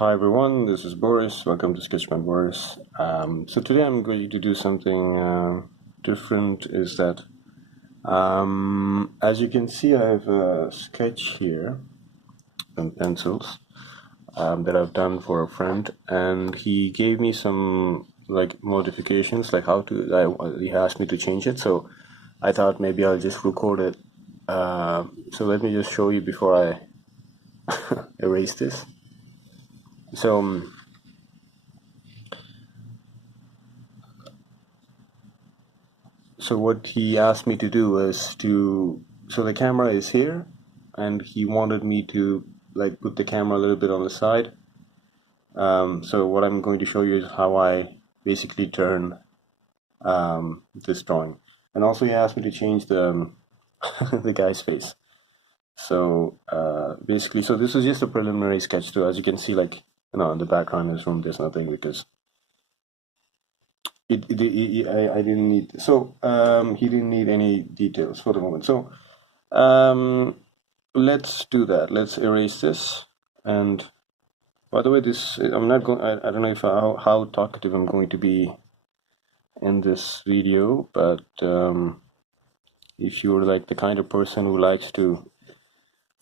Hi everyone, this is Boris. Welcome to Sketchman Boris. So today I'm going to do something different. Is that as you can see, I have a sketch here on pencils that I've done for a friend, and he gave me some like modifications, like how to. He asked me to change it, so I thought maybe I'll just record it. So let me just show you before I erase this. So. So what he asked me to do was so the camera is here, and he wanted me to like put the camera a little bit on the side. So what I'm going to show you is how I basically turn this drawing. And also he asked me to change the the guy's face. So basically, so this is just a preliminary sketch too. As you can see, like, in the background in this room, there's nothing because I didn't need, so he didn't need any details for the moment. So let's do that. Let's erase this. And by the way, this, I'm not going, I don't know if how talkative I'm going to be in this video, but if you're like the kind of person who likes to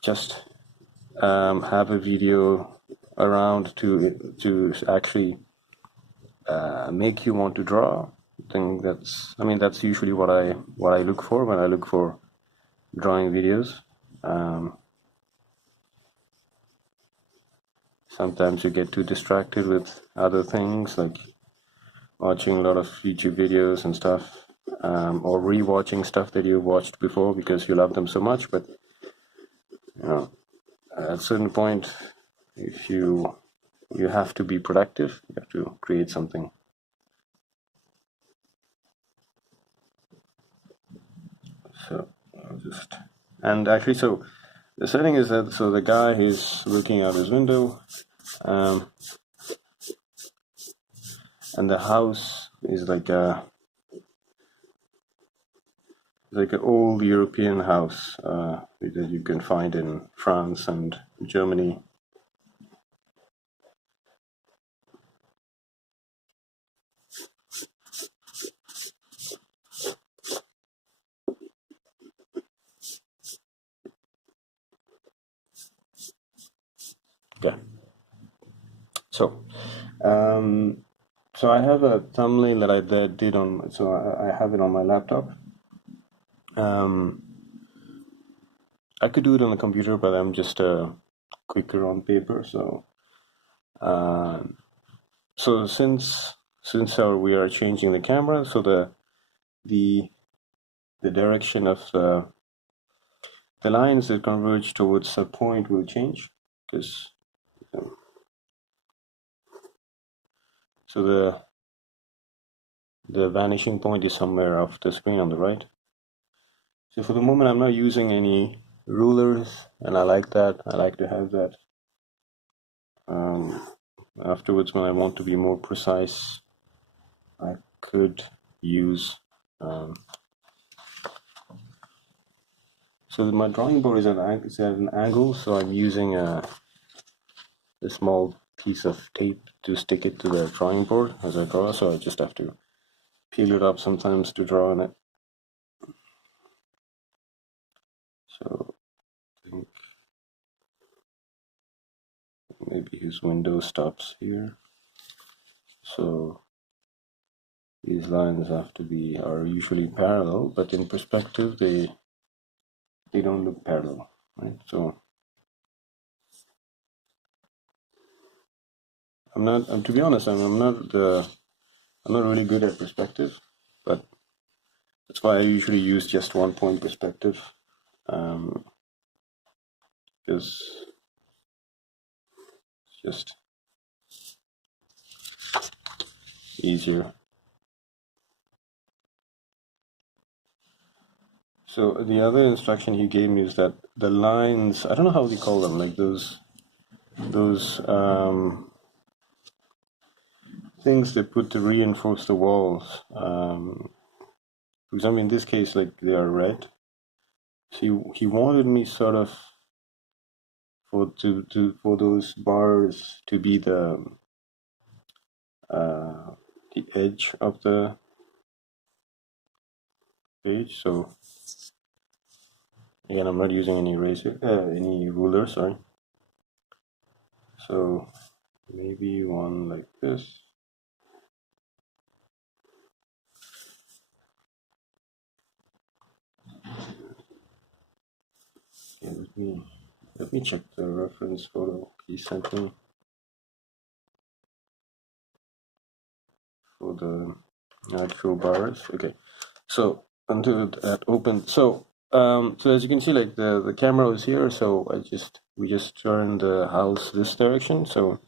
just have a video around to actually make you want to draw, I think that's usually what I look for when I look for drawing videos. Sometimes you get too distracted with other things, like watching a lot of YouTube videos and stuff, or rewatching stuff that you watched before because you love them so much. But at a certain point, if you have to be productive, you have to create something. So so the setting is that, so the guy is looking out his window, and the house is like an old European house that you can find in France and Germany. Okay. So, so I have a thumbnail that I did on. So I have it on my laptop. I could do it on the computer, but I'm just quicker on paper. So, so since we are changing the camera, so the direction of the lines that converge towards a point will change, because so the vanishing point is somewhere off the screen on the right. So for the moment, I'm not using any rulers, and I like that. I like to have that. Afterwards, when I want to be more precise, I could use. So my drawing board is at an angle, so I'm using a small piece of tape to stick it to the drawing board as I draw. So I just have to peel it up sometimes to draw on it. So I think maybe his window stops here. So these lines are usually parallel, but in perspective they don't look parallel, right? So I'm not, to be honest, I'm not really good at perspective, but that's why I usually use just 1 point perspective, because it's just easier. So the other instruction he gave me is that the lines, I don't know how they call them, like those things they put to reinforce the walls. For example, in this case, like they are red. He wanted me sort of for those bars to be the edge of the page. So again, I'm not using any any ruler, sorry. So maybe one like this. Okay, let me check the reference photo he sent me for the actual bars. Okay, so until that opened, so as you can see, like the camera was here, so we just turned the house this direction, so,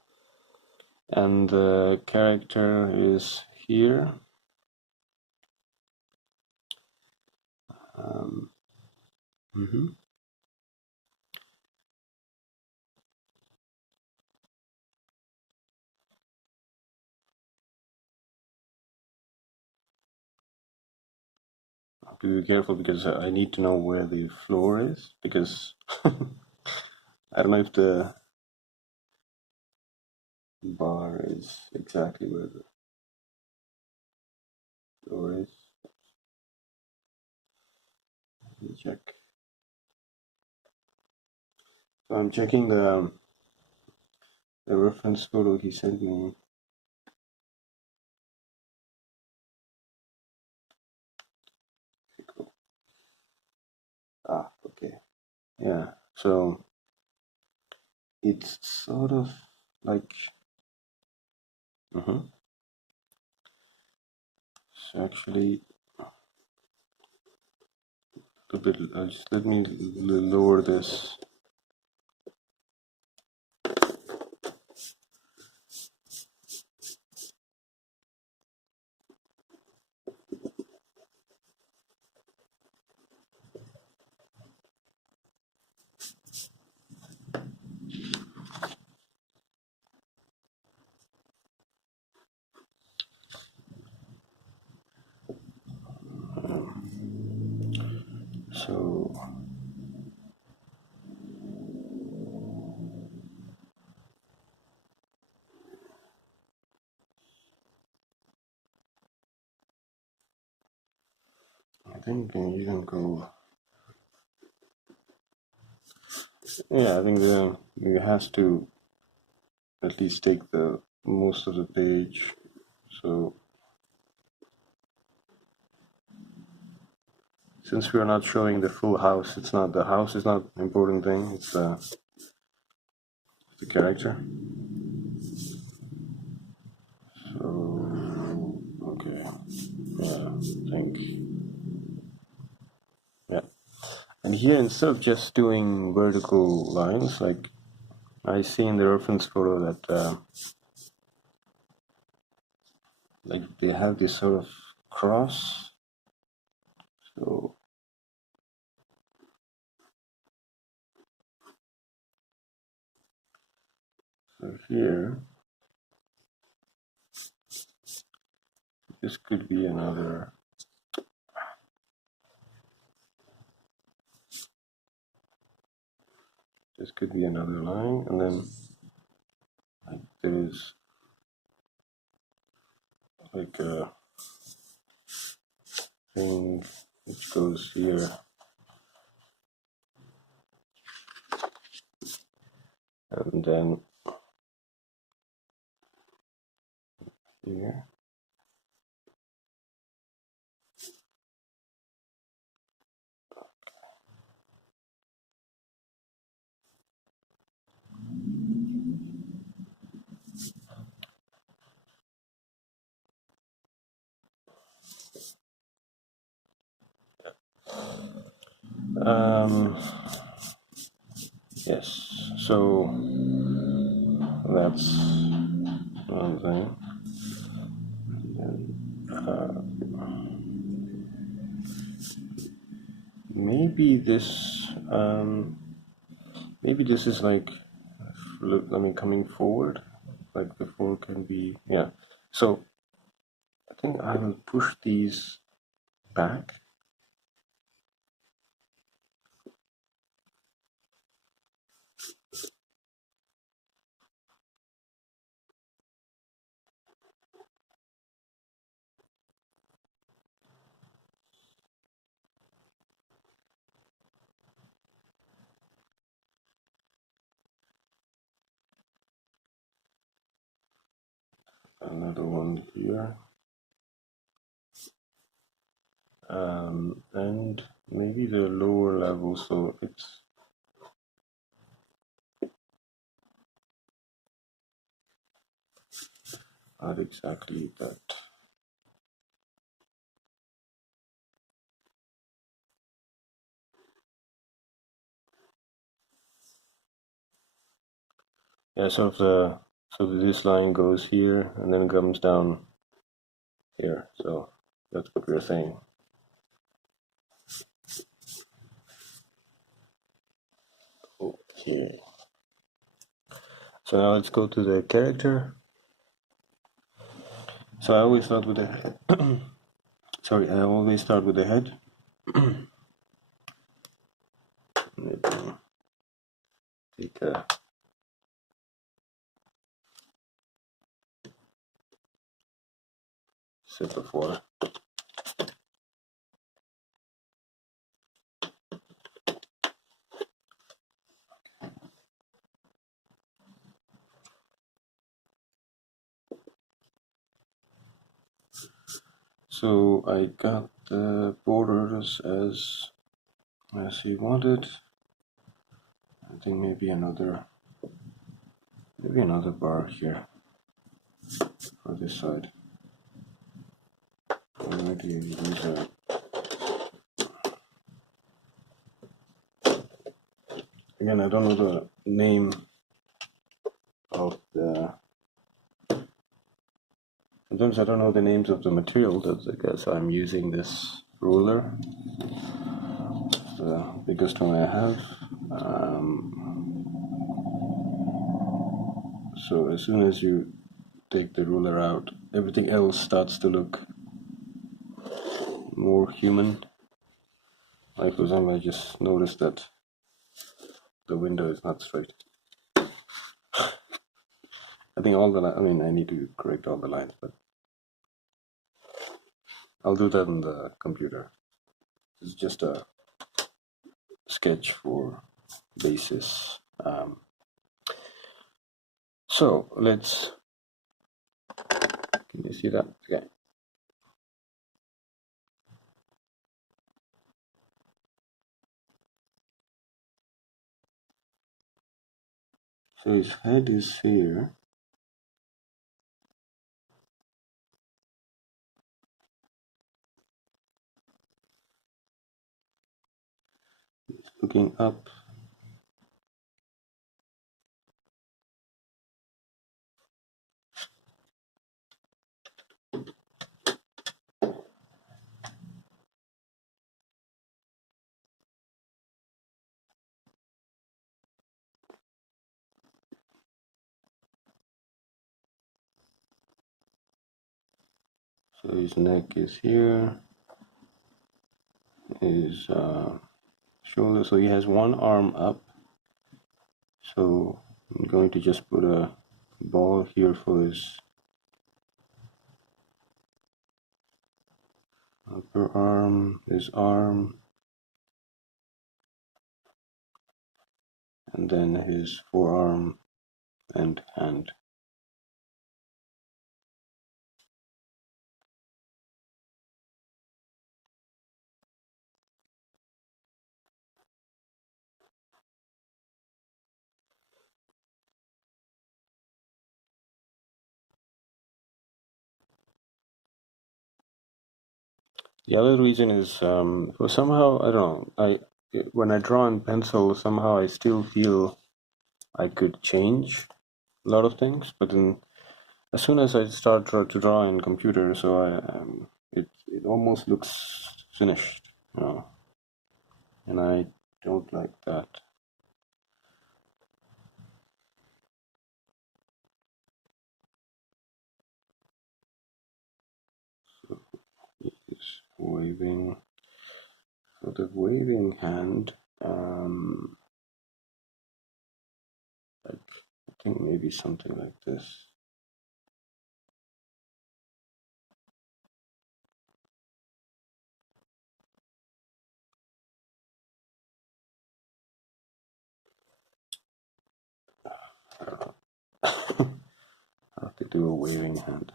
and the character is here. Have to be careful because I need to know where the floor is, because I don't know if the bar is exactly where the floor is. Let me check. So I'm checking the reference photo he sent me. Ah, okay. Yeah, so it's sort of like, so actually, a bit, just let me lower this. So I think you can go. Yeah, I think it has to at least take the most of the page. So since we are not showing the full house, the house is not an important thing. It's the character. So okay, yeah, I think, yeah. And here, instead of just doing vertical lines, like I see in the reference photo that like they have this sort of cross. So here, this could be another. This could be another line, and then like there is like a thing which goes here, and then here. Yes, so that's one thing. Maybe this, maybe this is like, I mean, coming forward, like the phone can be, yeah. So I think I will push these back. another one here, and maybe the lower level, so it's not exactly that. Yeah, so this line goes here and then comes down here. So that's what we're saying. Okay. So now let's go to the character. So I always start with the head. Sorry, I always start with the head. Maybe take a sip of water. So I got the borders as he wanted. I think maybe another bar here for this side. I'm going to use a again, I don't know the name of the. Sometimes I don't know the names of the material that's I guess I'm using this ruler. It's the biggest one I have. So as soon as you take the ruler out, everything else starts to look more human. Like for example, I just noticed that the window is not straight. I think I need to correct all the lines, but I'll do that on the computer. It's just a sketch for basis. So let's. Can you see that? Okay. So his head is here. He's looking up. So his neck is here. His shoulder. So he has one arm up. So I'm going to just put a ball here for his upper arm, his arm, and then his forearm and hand. The other reason is for somehow I don't know. When I draw in pencil, somehow I still feel I could change a lot of things, but then as soon as I start to draw in computer, so it almost looks finished, and I don't like that. So he's waving. So the waving hand, like I think maybe something like this. I don't know how to do a waving hand.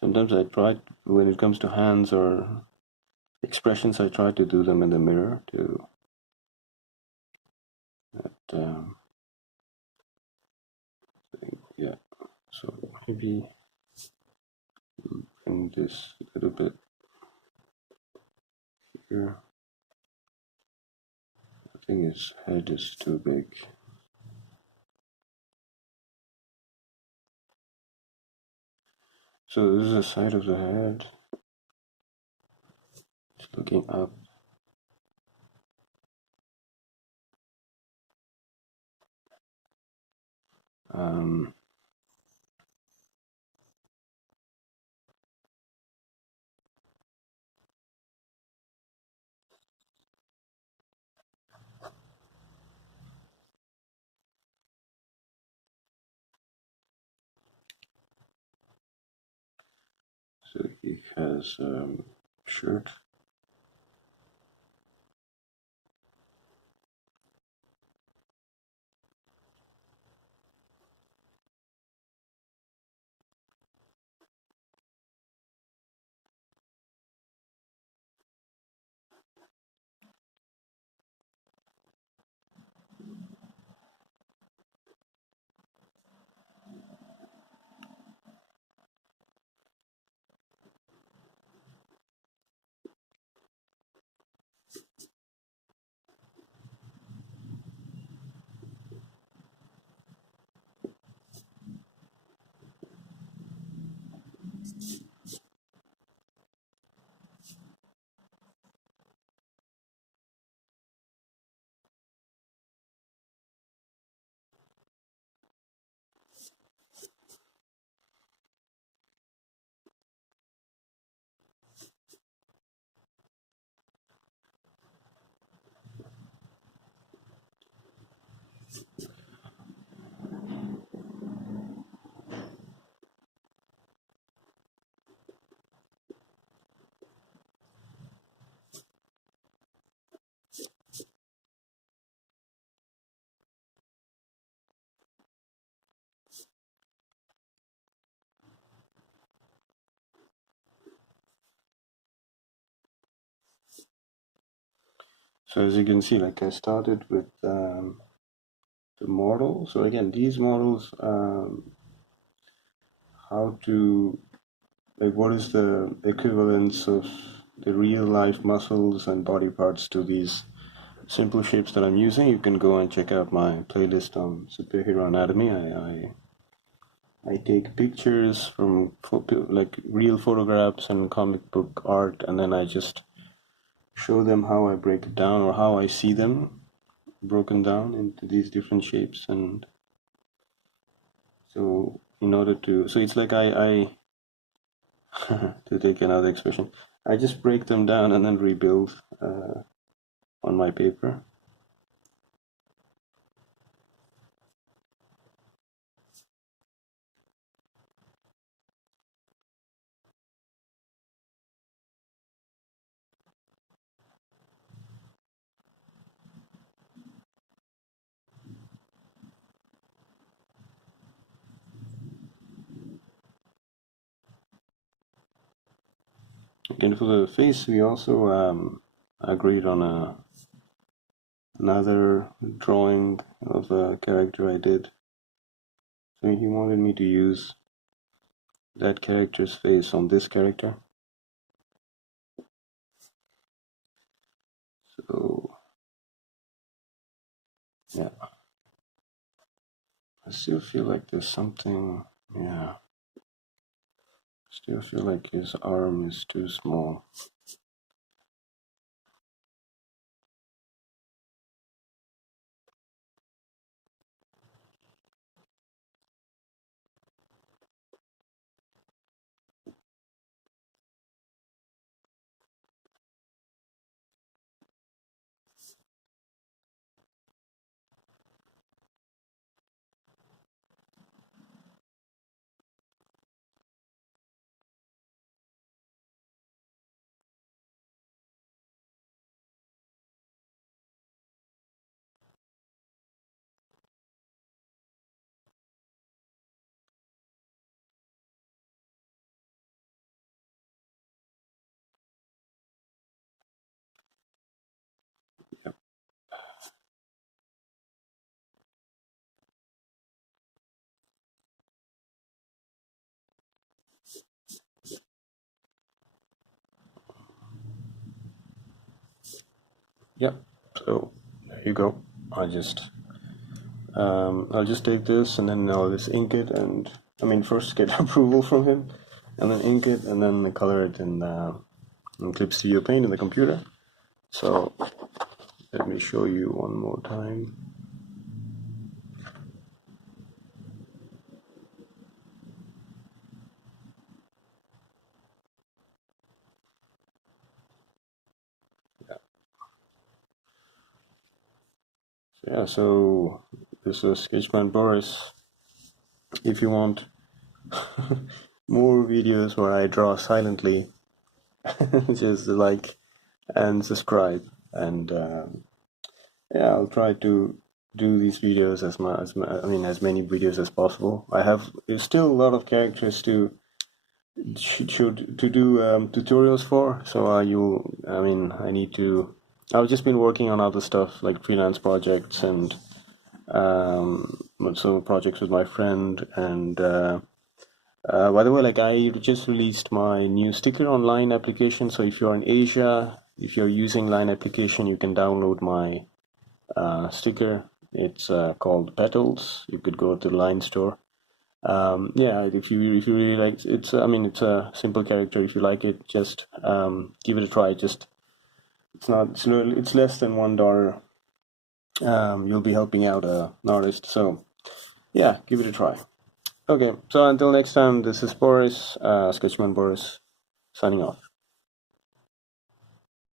Sometimes I try, when it comes to hands or expressions, I try to do them in the mirror to yeah. So maybe bring this a little bit here. I think his head is too big. So this is the side of the head. It's looking up. So he has shirt. So as you can see, like I started with the model. So again, these models, how to, like, what is the equivalence of the real life muscles and body parts to these simple shapes that I'm using? You can go and check out my playlist on superhero anatomy. I take pictures from like real photographs and comic book art, and then I just show them how I break it down or how I see them broken down into these different shapes. And so in order to, so it's like I to take another expression, I just break them down and then rebuild on my paper. And for the face, we also agreed on another drawing of a character I did. So he wanted me to use that character's face on this character. So yeah, I still feel like there's something, yeah. Still feel like his arm is too small. yeah, so there you go. I'll just take this and then I'll just ink it, and I mean first get approval from him, and then ink it, and then color it in Clip Studio Paint in the computer. So let me show you one more time. Yeah, so this was Sketchman Boris. If you want more videos where I draw silently, just like and subscribe, and yeah, I'll try to do these videos as many videos as possible. I have still a lot of characters to do tutorials for, so I need to. I've just been working on other stuff like freelance projects and so projects with my friend, and by the way, like I just released my new sticker on Line application. So if you're in Asia, if you're using Line application, you can download my sticker. It's called Petals. You could go to the Line store. Yeah, if you really like it's it's a simple character. If you like it, just give it a try. Just it's less than $1. You'll be helping out an artist. So yeah, give it a try. Okay, so until next time, this is Boris, Sketchman Boris, signing off.